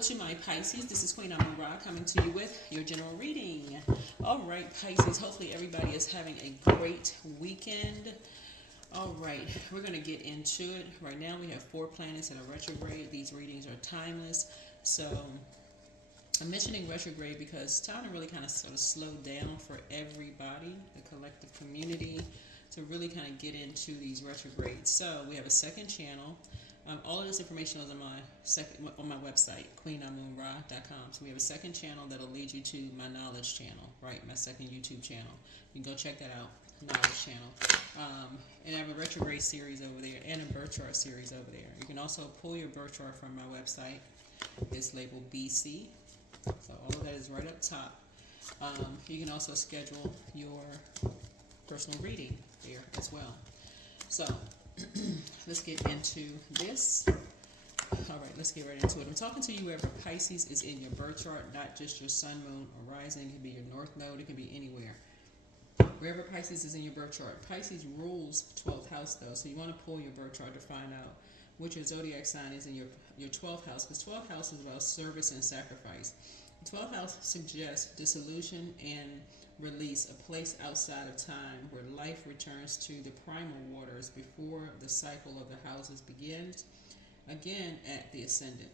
to my Pisces. This is Queen Amun-Ra coming to you with your general reading. All right, Pisces. Hopefully everybody is having a great weekend. All right, we're going to get into it. Right now we have 4 planets that are retrograde. These readings are timeless. So I'm mentioning retrograde because time to really kind of sort of slow down for everybody, the collective community, to really kind of get into these retrogrades. So we have a second channel. All of this information is on my website, queenamunra.com. So we have a second channel that'll lead you to my knowledge channel, right? My second YouTube channel. You can go check that out, knowledge channel. And I have a retrograde series over there and a birth chart series over there. You can also pull your birth chart from my website. It's labeled BC. So all of that is right up top. You can also schedule your personal reading there as well. So let's get into this. All right, let's get right into it. I'm talking to you wherever Pisces is in your birth chart, not just your sun, moon, or rising. It can be your north node. It can be anywhere. Wherever Pisces is in your birth chart. Pisces rules 12th house, though, so you want to pull your birth chart to find out which your zodiac sign is in your 12th house, because 12th house is about service and sacrifice. The 12th house suggests dissolution and release, a place outside of time where life returns to the primal waters before the cycle of the houses begins again at the ascendant.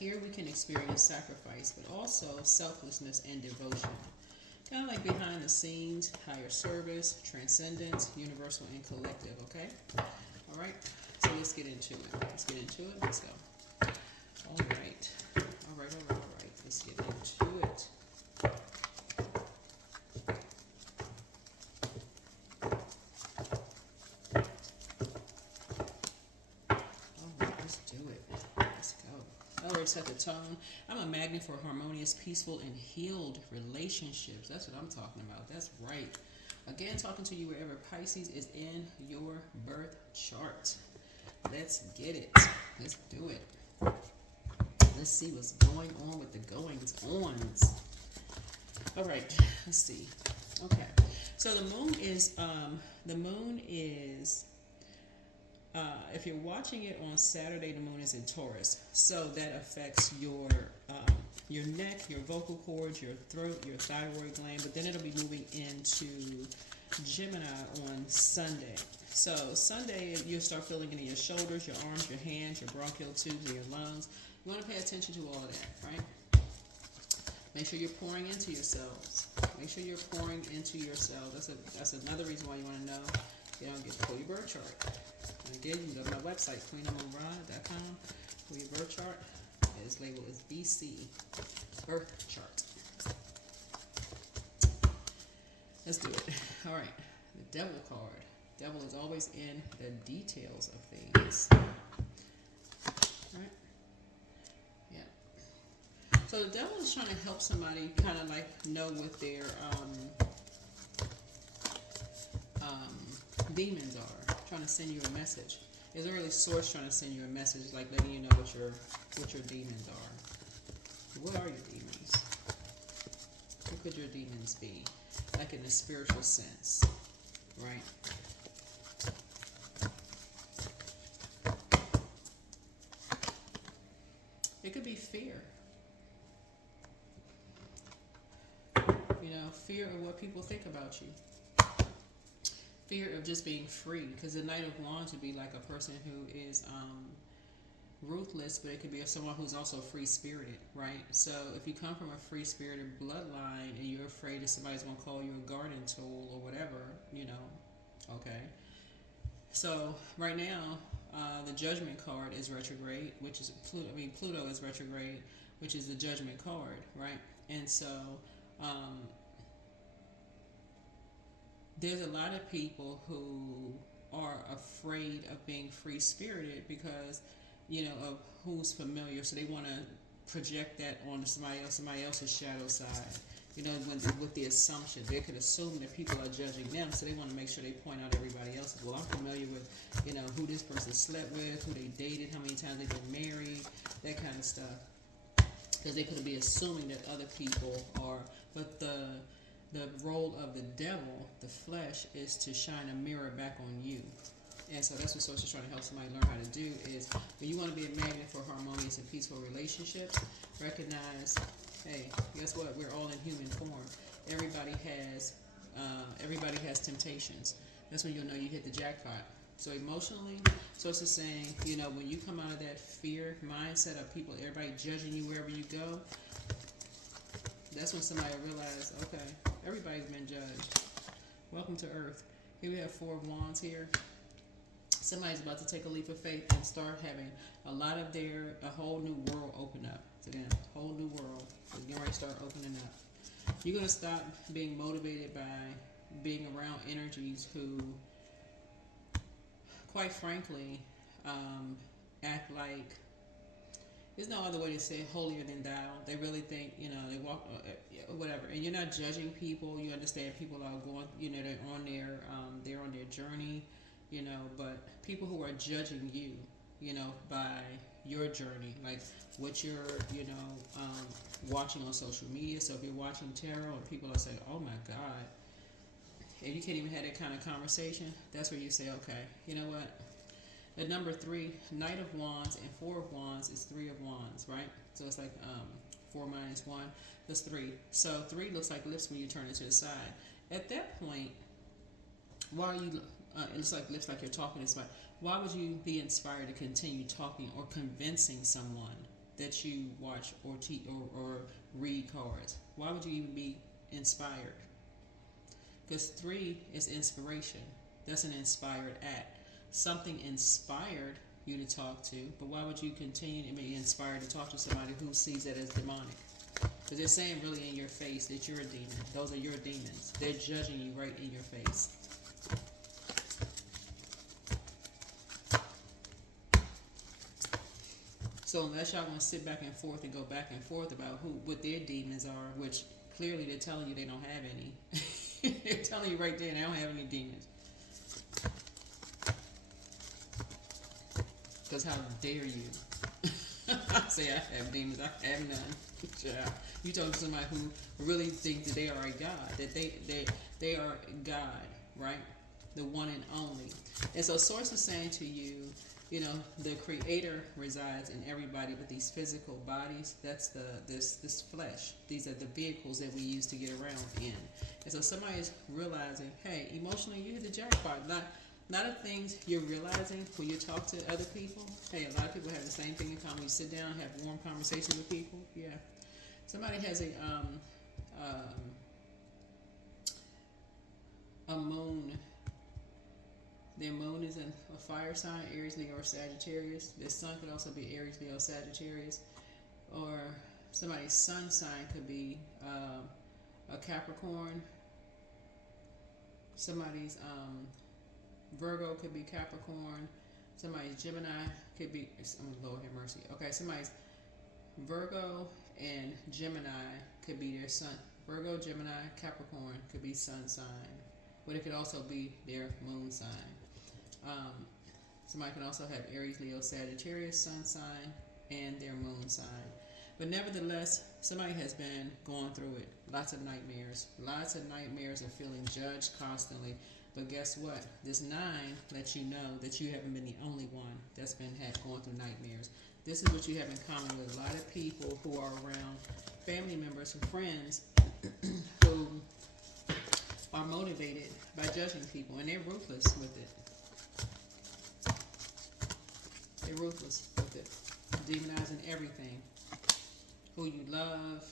Here we can experience sacrifice, but also selflessness and devotion. Kind of like behind the scenes, higher service, transcendence, universal and collective, okay? All right, so let's get into it. Let's go. All right. Let's get into it. Set the tone. I'm a magnet for harmonious, peaceful, and healed relationships. That's what I'm talking about. That's right. Again, talking to you wherever Pisces is in your birth chart. Let's get it. Let's do it. Let's see what's going on with the goings-ons. All right. Let's see. Okay. So the moon is if you're watching it on Saturday, the moon is in Taurus, so that affects your neck, your vocal cords, your throat, your thyroid gland. But then it'll be moving into Gemini on Sunday. So Sunday, you'll start feeling it in your shoulders, your arms, your hands, your bronchial tubes, and your lungs. You want to pay attention to all of that, right? Make sure you're pouring into yourselves. That's another reason why you want to know. You don't get to pull your birth chart. And again, you can go to my website, queenamunra.com. Pull your birth chart. It's labeled as BC, birth chart. Let's do it. All right. The devil card. Devil is always in the details of things. All right. Yeah. So the devil is trying to help somebody kind of like know what their demons are, trying to send you a message. There's a really source trying to send you a message, like letting you know what your demons are. What are your demons? What could your demons be? Like in the spiritual sense, right? It could be fear. Fear of what people think about you. Fear of just being free, because the Knight of Wands would be like a person who is ruthless, but it could be someone who's also free-spirited, right? So if you come from a free-spirited bloodline and you're afraid that somebody's going to call you a garden tool or whatever, okay. So right now, the Judgment card is retrograde, which is Pluto is retrograde, which is the Judgment card, right? And so there's a lot of people who are afraid of being free-spirited because, of who's familiar. So they want to project that onto somebody else's shadow side. With the assumption they could assume that people are judging them, so they want to make sure they point out everybody else. Well, I'm familiar with, who this person slept with, who they dated, how many times they've been married, that kind of stuff. Because they could be assuming that other people are, but the role of the devil, the flesh, is to shine a mirror back on you. And so that's what Source is trying to help somebody learn how to do is when you want to be a magnet for harmonious and peaceful peaceful relationships. Recognize, hey, guess what? We're all in human form. Everybody has temptations. That's when you'll know you hit the jackpot. So emotionally, so it's just saying, when you come out of that fear mindset of people, everybody judging you wherever you go, that's when somebody will realize, okay, everybody's been judged. Welcome to Earth. Here we have 4 of Wands here. Somebody's about to take a leap of faith and start having a whole new world open up. So again, whole new world is going to start opening up. You're going to stop being motivated by being around energies who, quite frankly, act like, there's no other way to say it, holier than thou. They really think, they walk, whatever. And you're not judging people. You understand people are going, they're on their journey, but people who are judging you, by your journey, like what you're, watching on social media. So if you're watching tarot and people are saying, oh my God, and you can't even have that kind of conversation, that's where you say, okay, you know what? The number 3, Knight of Wands, and 4 of Wands is 3 of Wands, right? So it's like 4 minus 1, that's 3. So 3 looks like lips when you turn it to the side. At that point, why are you, it looks like you're talking this way. Why would you be inspired to continue talking or convincing someone that you watch or read cards? Why would you even be inspired? Because 3 is inspiration. That's an inspired act. Something inspired you to talk to, but why would you continue to be inspired to talk to somebody who sees that as demonic? Because they're saying really in your face that you're a demon. Those are your demons. They're judging you right in your face. So unless y'all want to sit back and forth and go back and forth about what their demons are, which clearly they're telling you they don't have any. They're telling you right there they don't have any demons. Because how dare you? I say I have demons, I have none. Yeah. You talking to somebody who really think that they are a God, that they are God, right? The one and only. And so Source is saying to you, the Creator resides in everybody with these physical bodies. That's this flesh. These are the vehicles that we use to get around in. And so somebody's realizing, hey, emotionally you hit the jackpot. Not of things you're realizing when you talk to other people. Hey, a lot of people have the same thing in common. You sit down, have warm conversations with people. Yeah. Somebody has a moon. Their moon is in a fire sign, Aries, Leo, or Sagittarius. Their sun could also be Aries, Leo, Sagittarius. Or somebody's sun sign could be a Capricorn. Somebody's Virgo could be Capricorn. Somebody's Gemini could be, Lord have mercy. Okay, somebody's Virgo and Gemini could be their sun. Virgo, Gemini, Capricorn could be sun sign. But it could also be their moon sign. Somebody can also have Aries, Leo, Sagittarius sun sign and their moon sign. But nevertheless, somebody has been going through it. Lots of nightmares. Lots of nightmares of feeling judged constantly. But guess what? This 9 lets you know that you haven't been the only one that's been going through nightmares. This is what you have in common with a lot of people who are around family members and friends who are motivated by judging people, and they're ruthless with it. They're ruthless with it. Demonizing everything. Who you love,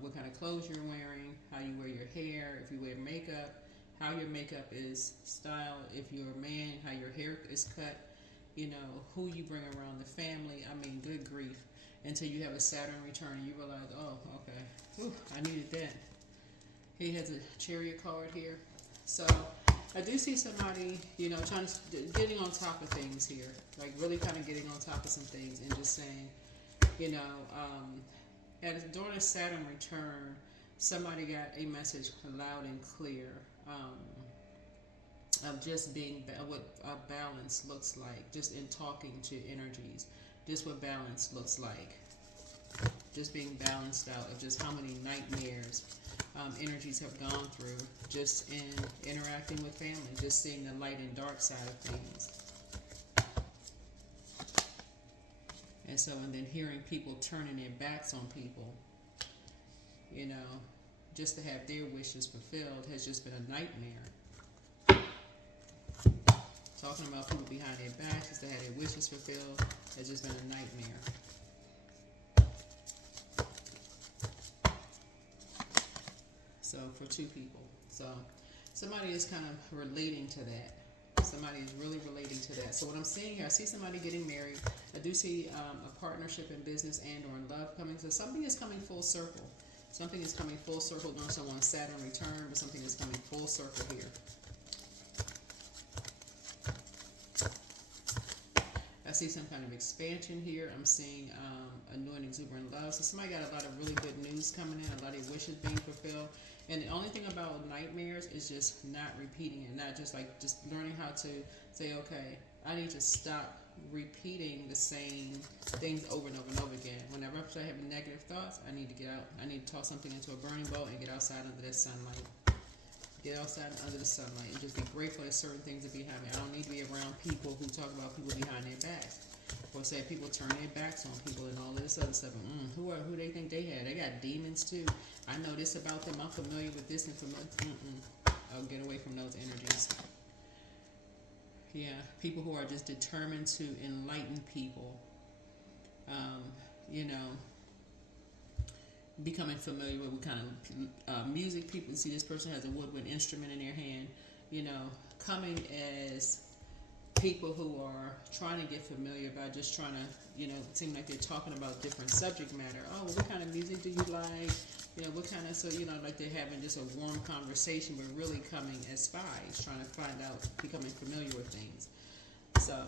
what kind of clothes you're wearing, how you wear your hair, if you wear makeup, how your makeup is styled, if you're a man, how your hair is cut, who you bring around the family. I mean, good grief. Until you have a Saturn return and you realize, oh, okay, whew, I needed that. He has a Chariot card here. So I do see somebody, getting on top of things here. Like really kind of getting on top of some things and just saying, during a Saturn return, somebody got a message loud and clear of just being what balance looks like, just in talking to energies, just what balance looks like, just being balanced out of just how many nightmares energies have gone through just in interacting with family, just seeing the light and dark side of things. and then hearing people turning their backs on people, you know, just to have their wishes fulfilled has just been a nightmare. Talking about people behind their backs just to have their wishes fulfilled has just been a nightmare. So for two people. So somebody is kind of relating to that. Somebody is really relating to that. So what I'm seeing here, I see somebody getting married. I do see a partnership in business and or in love coming. So something is coming full circle. Something is coming full circle. Don't someone Saturn return, but something is coming full circle here. I see some kind of expansion here. I'm seeing a new and exuberant love. So somebody got a lot of really good news coming in, a lot of wishes being fulfilled. And the only thing about nightmares is just not repeating it, not just like just learning how to say, okay, I need to stop repeating the same things over and over and over again. Whenever I have negative thoughts, I need to get out. I need to toss something into a burning bowl and get outside under that sunlight. Get outside under the sunlight and just be grateful that certain things are behind me. I don't need to be around people who talk about people behind their backs. Or say people turn their backs on people and all this other stuff. Who they think they have? They got demons too. I know this about them. I'm familiar with this and familiar. I'll get away from those energies. Yeah, people who are just determined to enlighten people. You know, becoming familiar with what kind of music people see. This person has a woodwind instrument in their hand. You know, coming as people who are trying to get familiar by just trying to, you know, seem like they're talking about different subject matter. Oh, what kind of music do you like? You know, what kind of, so, you know, like they're having just a warm conversation, but really coming as spies, trying to find out, becoming familiar with things. So,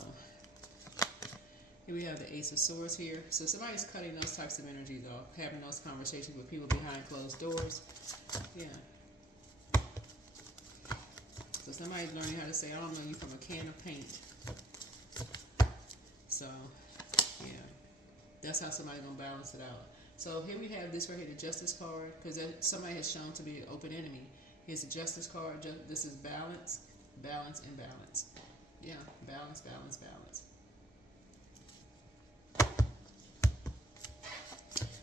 here we have the Ace of Swords here. So somebody's cutting those types of energies off, having those conversations with people behind closed doors. Yeah. So somebody's learning how to say, I don't know you from a can of paint. So, yeah. That's how somebody's going to balance it out. So here we have this right here, the Justice card, because somebody has shown to be an open enemy. Here's the Justice card. This is balance, balance, and balance. Yeah, balance, balance, balance.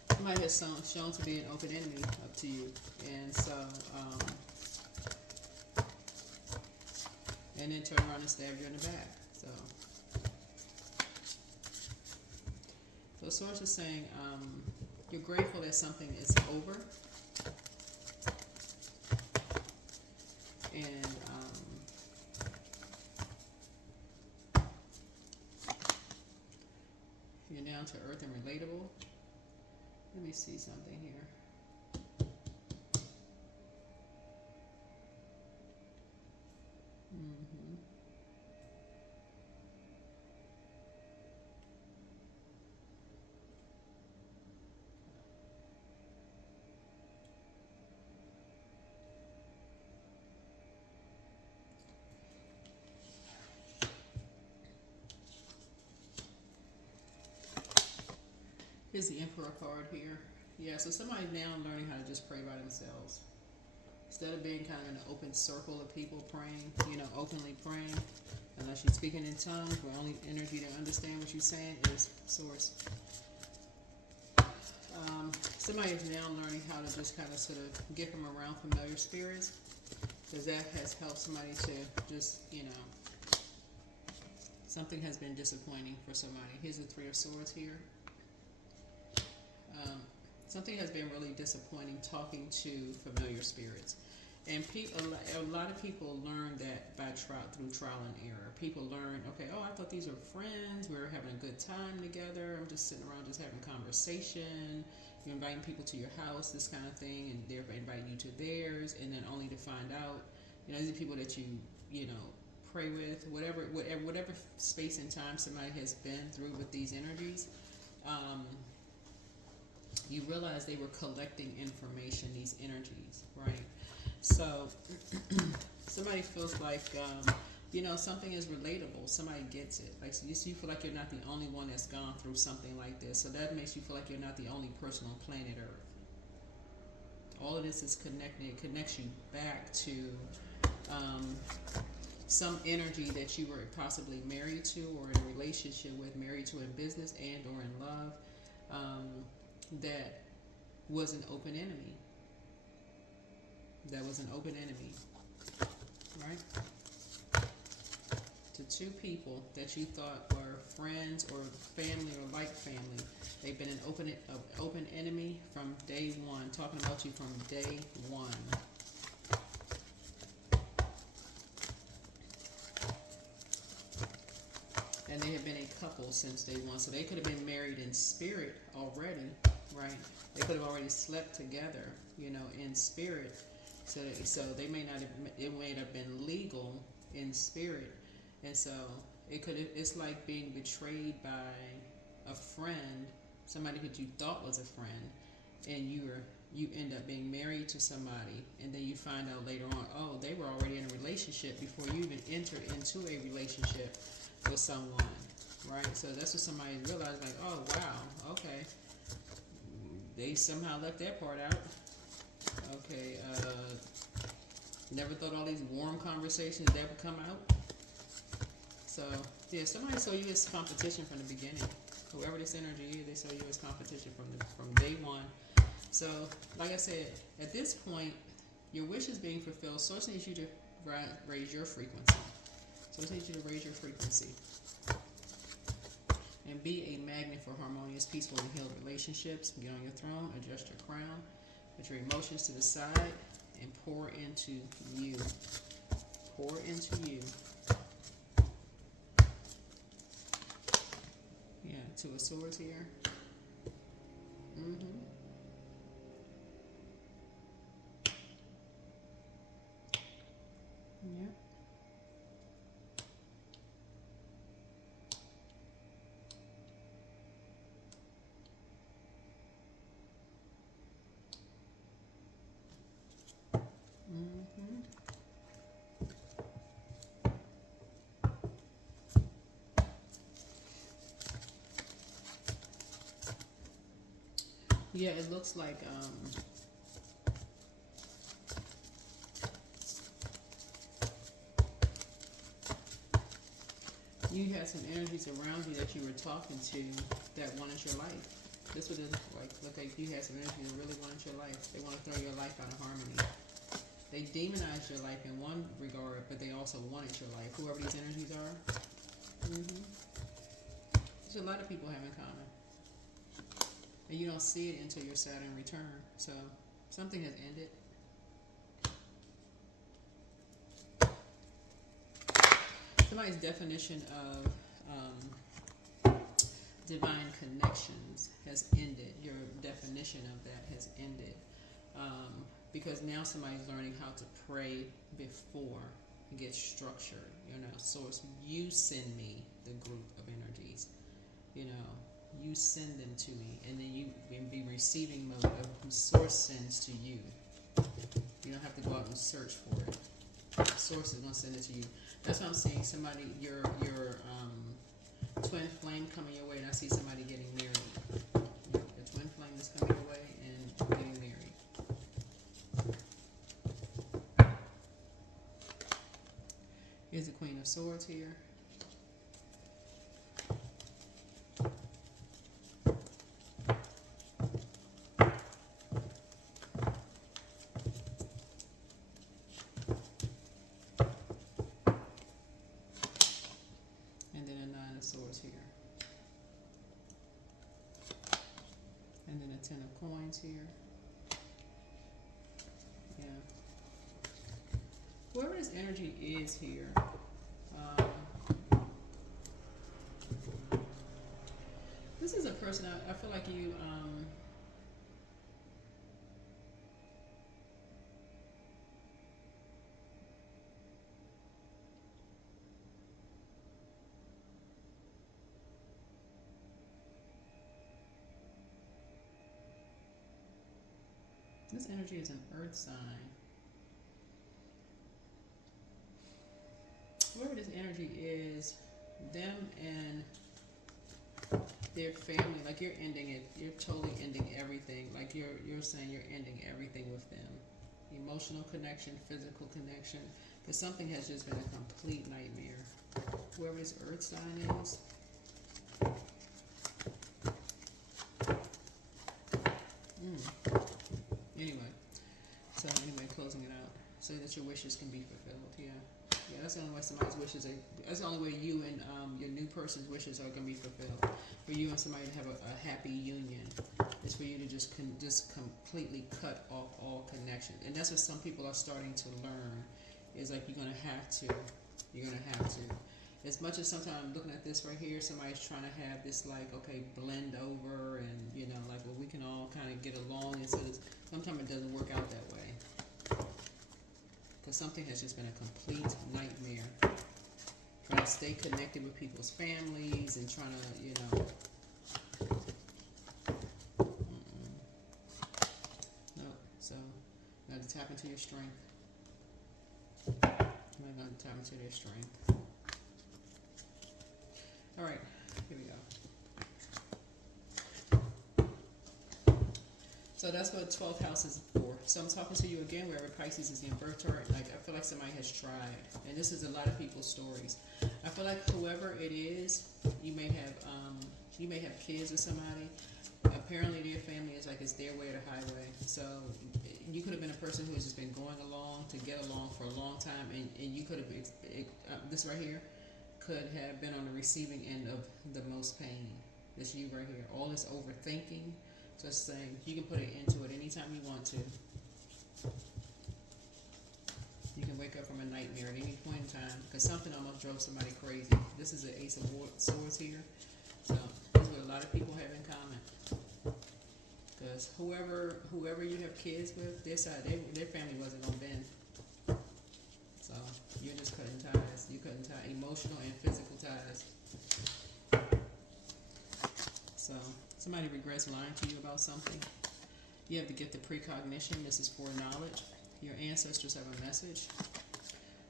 Somebody has shown to be an open enemy up to you. And so, and then turn around and stab you in the back. So Source is saying you're grateful that something is over, and you're down to earth and relatable. Let me see something here. Here's the Emperor card here. Yeah, so somebody's now learning how to just pray by themselves. Instead of being kind of in an open circle of people praying, you know, openly praying, unless you're speaking in tongues, where only energy to understand what you're saying is Source. Somebody is now learning how to just kind of sort of get from around familiar spirits, because that has helped somebody to just, you know, something has been disappointing for somebody. Here's the Three of Swords here. Something has been really disappointing talking to familiar spirits. And a lot of people learn that through trial and error. People learn, okay, oh, I thought these were friends. We were having a good time together. I'm just sitting around just having conversation. You're inviting people to your house, this kind of thing, and they're inviting you to theirs, and then only to find out, you know, these are people that you know, pray with, whatever space and time somebody has been through with these energies. You realize they were collecting information, these energies, right? So somebody feels like, you know, something is relatable. Somebody gets it. Like, so you feel like you're not the only one that's gone through something like this. So that makes you feel like you're not the only person on planet Earth. All of this is connected. It connects you back to some energy that you were possibly married to or in a relationship with, married to in business and or in love, that was an open enemy. That was an open enemy, right? To two people that you thought were friends or family or like family. They've been an open enemy from day one, talking about you from day one. And they have been a couple since day one. So they could have been married in spirit already, right? They could have already slept together, in spirit. So they may not have, it may have been legal in spirit. And so it's like being betrayed by a friend, somebody that you thought was a friend, and you end up being married to somebody, and then you find out later on, oh, they were already in a relationship before you even entered into a relationship with someone, right? So that's what somebody realized, like, oh, wow, okay. They somehow left that part out. Okay, never thought all these warm conversations that would come out. So, yeah, somebody saw you as competition from the beginning. Whoever this energy is, they saw you as competition from day one. So, like I said, at this point, your wish is being fulfilled. Source needs you to raise your frequency. Source needs you to raise your frequency. And be a magnet for harmonious, peaceful, and healed relationships. Get on your throne, adjust your crown, put your emotions to the side, and pour into you. Pour into you. Yeah, Two of Swords here. Yep. Yeah, it looks like you had some energies around you that you were talking to that wanted your life. This would look like you had some energies that really wanted your life. They want to throw your life out of harmony. They demonized your life in one regard, but they also wanted your life. Whoever these energies are. There's a lot of people have in common. And you don't see it until your Saturn return. So something has ended. Somebody's definition of divine connections has ended. Your definition of that has ended. Because now somebody's learning how to pray before it gets structured. Source, you send me the group of energies. You send them to me, and then you can be receiving mode of who Source sends to you. You don't have to go out and search for it. Source is going to send it to you. That's what I'm seeing. Somebody, your twin flame coming your way, and I see somebody getting married. The twin flame is coming your way and getting married. Here's the Queen of Swords here. Swords here. And then a 10 of coins here. Yeah. Whoever this energy is here, this is a person I feel like you, this energy is an earth sign. Whoever this energy is, them and their family, like you're ending it, you're totally ending everything. Like you're saying you're ending everything with them. Emotional connection, physical connection, Because something has just been a complete nightmare. Whoever this earth sign is. Anyway, closing it out. So that your wishes can be fulfilled. Yeah. Yeah, that's the only way somebody's wishes that's the only way you and your new person's wishes are gonna be fulfilled. For you and somebody to have a happy union. Is for you to just completely cut off all connections. And that's what some people are starting to learn. Is like you're gonna have to. As much as sometimes looking at this right here, somebody's trying to have this like, okay, blend over and, you know, like, well, we can all kind of get along. And so sometimes it doesn't work out that way. Because something has just been a complete nightmare. Trying to stay connected with people's families and trying to, you know. No, so you got to tap into your strength. You got to tap into their strength. All right, here we go. So that's what 12th house is for. So I'm talking to you again, wherever Pisces is in birth chart. Like, I feel like somebody has tried, and this is a lot of people's stories. I feel like whoever it is, you may have kids with somebody. Apparently, their family is like it's their way or the highway. So you could have been a person who has just been going along to get along for a long time, and you could have this right here could have been on the receiving end of the most pain. This you right here. All this overthinking. Just saying, you can put an end to it anytime you want to. You can wake up from a nightmare at any point in time because something almost drove somebody crazy. This is the Ace of Swords here. So this is what a lot of people have in common. Because whoever you have kids with, their family wasn't going to bend. So you're just cutting ties. You're cutting ties, emotional and physical ties. So somebody regrets lying to you about something. You have to get the precognition. This is foreknowledge. Your ancestors have a message.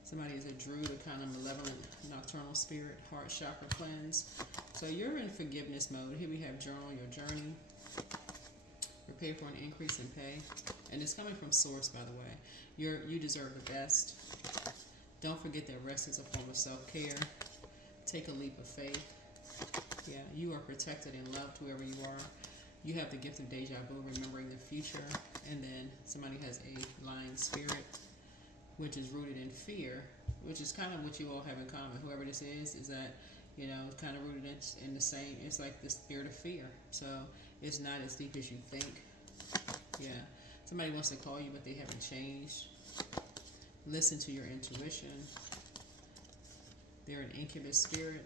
Somebody is a druid, a kind of malevolent nocturnal spirit, heart chakra cleanse. So you're in forgiveness mode. Here we have journal your journey. Prepare for an increase in pay. And it's coming from source, by the way. You deserve the best. Don't forget that rest is a form of self-care. Take a leap of faith. Yeah, you are protected and loved, whoever you are. You have the gift of deja vu, remembering the future. And then somebody has a lying spirit, which is rooted in fear, which is kind of what you all have in common. Whoever this is that, you know, kind of rooted in the same, it's like the spirit of fear. So it's not as deep as you think. Yeah. Somebody wants to call you, but they haven't changed. Listen to your intuition. They're an incubus spirit.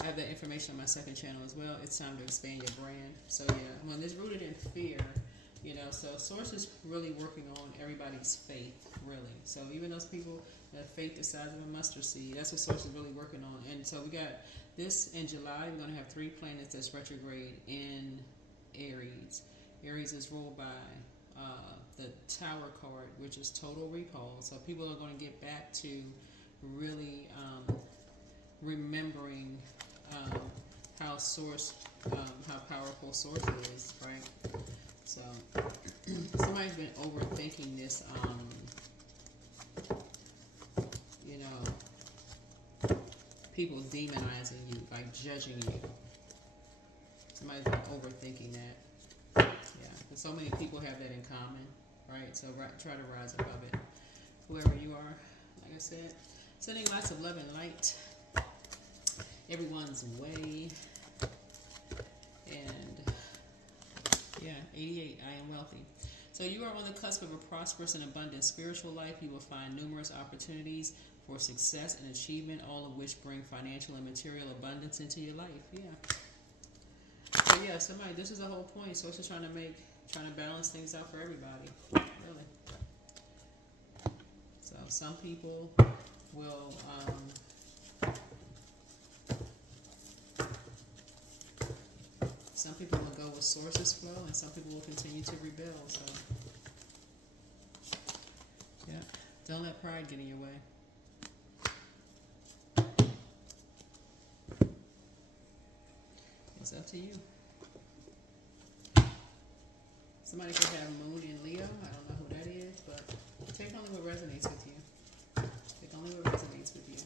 I have that information on my second channel as well. It's time to expand your brand. So yeah, when it's rooted in fear, you know, so Source is really working on everybody's faith, really. So even those people that have faith the size of a mustard seed, that's what Source is really working on. And so we got this in July. We're going to have 3 planets that's retrograde in Aries. Aries is ruled by the Tower card, which is total recall. So people are going to get back to really remembering how powerful Source is, right? So somebody's been overthinking this, you know, people demonizing you, like judging you. Somebody's been overthinking that. Yeah, and so many people have that in common, right? So try to rise above it. Whoever you are, like I said, sending lots of love and light everyone's way. And yeah, 88, I am wealthy. So you are on the cusp of a prosperous and abundant spiritual life. You will find numerous opportunities for success and achievement, all of which bring financial and material abundance into your life. Yeah. So yeah, somebody, this is the whole point. So it's just trying to balance things out for everybody, really. So some people will go with Source's flow, and some people will continue to rebel. So yeah, don't let pride get in your way. It's up to you. Somebody could have Moon in Leo. I don't know who that is, but take only what resonates with you. Take Only what resonates with you.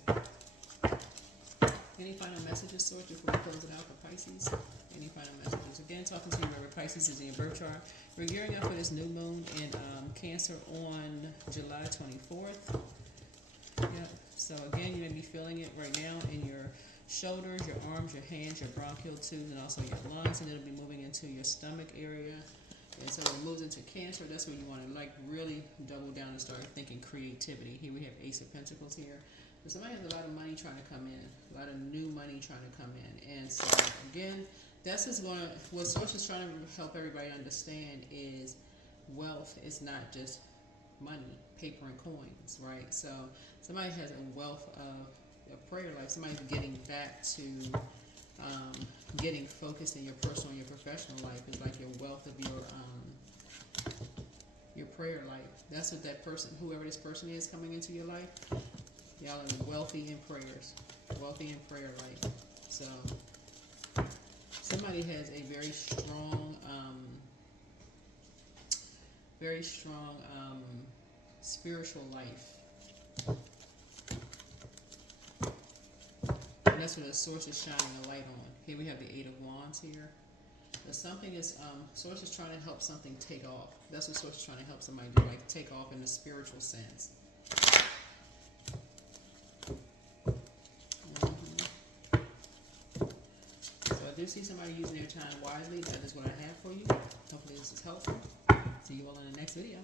Any final messages, Source, before we close it out for Pisces? Any final messages? Again, talking to you, remember, Pisces is in your birth chart. We're gearing up for this new moon in Cancer on July 24th. Yep. So again, you may be feeling it right now in your shoulders, your arms, your hands, your bronchial tubes, and also your lungs, and it'll be moving into your stomach area. And so when it moves into Cancer, that's where you want to like really double down and start thinking creativity. Here we have Ace of Pentacles here. So somebody has a lot of money trying to come in, a lot of new money trying to come in. And so again, that's just going to, what Source is trying to help everybody understand is wealth is not just money, paper and coins, right? So somebody has a wealth of a prayer life. Somebody's getting back to getting focused in your personal and your professional life. Is like your wealth of your prayer life. That's what that person, whoever this person is coming into your life, y'all are wealthy in prayers, wealthy in prayer life. So somebody has a very strong spiritual life. And that's what the Source is shining a light on. Here we have the Eight of Wands here. But something is, Source is trying to help something take off. That's what Source is trying to help somebody do, like take off in the spiritual sense. So I do see somebody using their time wisely. That is what I have for you. Hopefully this is helpful. See you all in the next video.